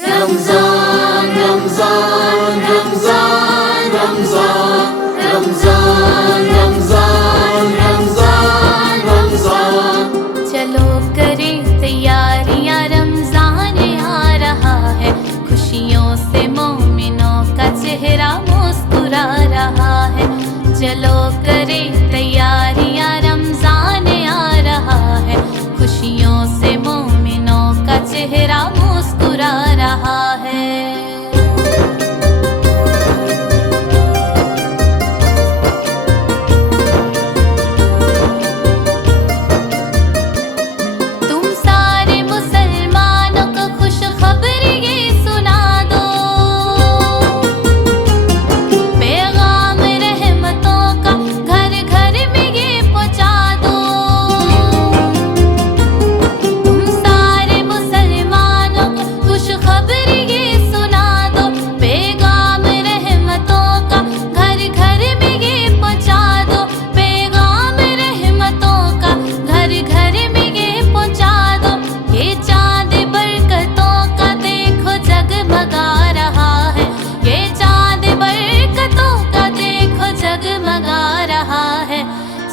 रमजान रमजान रमजान रमजान रमजान रमजान रमजान रमजान। चलो करें तैयारियां, रमजान आ रहा है। खुशियों से मोमिनों का चेहरा मुस्कुरा रहा है। चलो करें तैयारियां, रमजान आ रहा है। खुशियों से मोमिनों का चेहरा मुस्कुरा रहा है।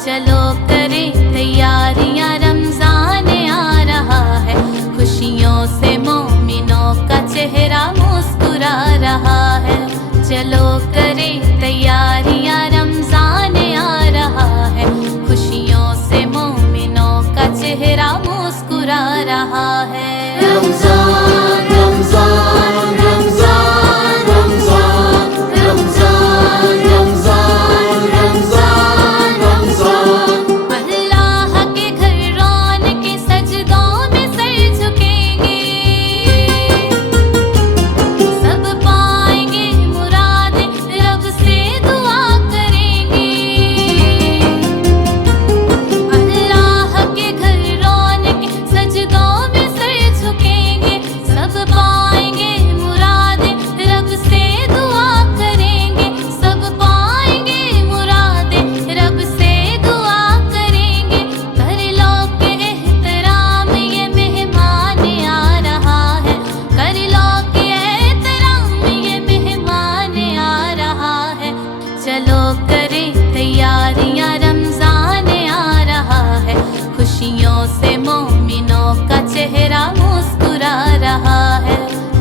चलो करें तैयारियां, रमजान आ रहा है। खुशियों से मोमिनों का चेहरा मुस्कुरा रहा है। चलो करें तैयारियां, रमजान आ रहा है। खुशियों से मोमिनों का चेहरा मुस्कुरा रहा है। रमजान रमजान रमजान रमजान रमजान रमजान रमजान रमजान। अल्लाह के घर रौनक के सजदों में सर झुकेंगे। सब पाएंगे मुरादें, रब से दुआ करेंगे। अल्लाह के घर रौनक के सजदों में सर झुकेंगे। सब पाएंगे मुरादें, रब से दुआ करेंगे। सब पाएंगे मुरादें, रब से दुआ करेंगे। कर लो के एहतराम, ये मेहमान आ रहा है। कर लो के एहतराम, ये मेहमान आ रहा है। चलो करें तैयारियां, रमजान आ रहा है। खुशियों से मोमिनों का चेहरा मुस्कुरा रहा है।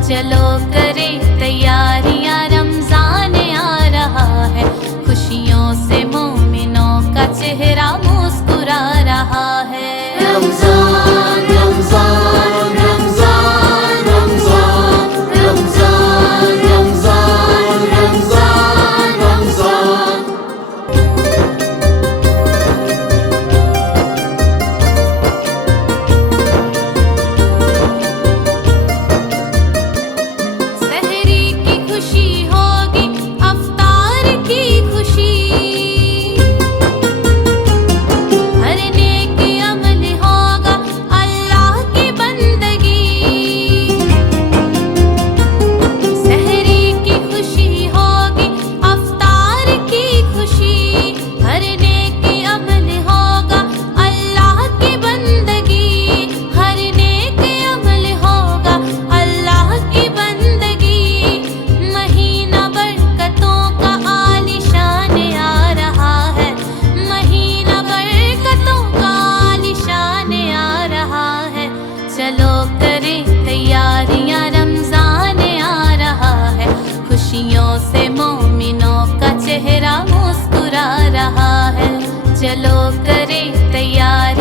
चलो करें तैयारियां, रमजान आ रहा है। खुशियों से मोमिनों का चेहरा मुस्कुरा रहा है। रमजान रमजान रमजान रमजान रमजान रमजान रमजान रमजान। सहरी की खुशी होगी, अफ्तार की खुशी। हर नेक अमल होगा, अल्लाह की बंदगी। सहरी की खुशी होगी, अफ्तार की खुशी। हर नेक अमल होगा, अल्लाह की बंदगी। हर नेक अमल होगा, अल्लाह की बंदगी। महीना बरकतों का आलिशान आ रहा है। महीना बरकतों का आलिशान आ रहा है। चलो करें तैयारियां, रमजान आ रहा है। खुशियों से मोमिनों का चेहरा मुस्कुरा रहा है। चलो करें तैयार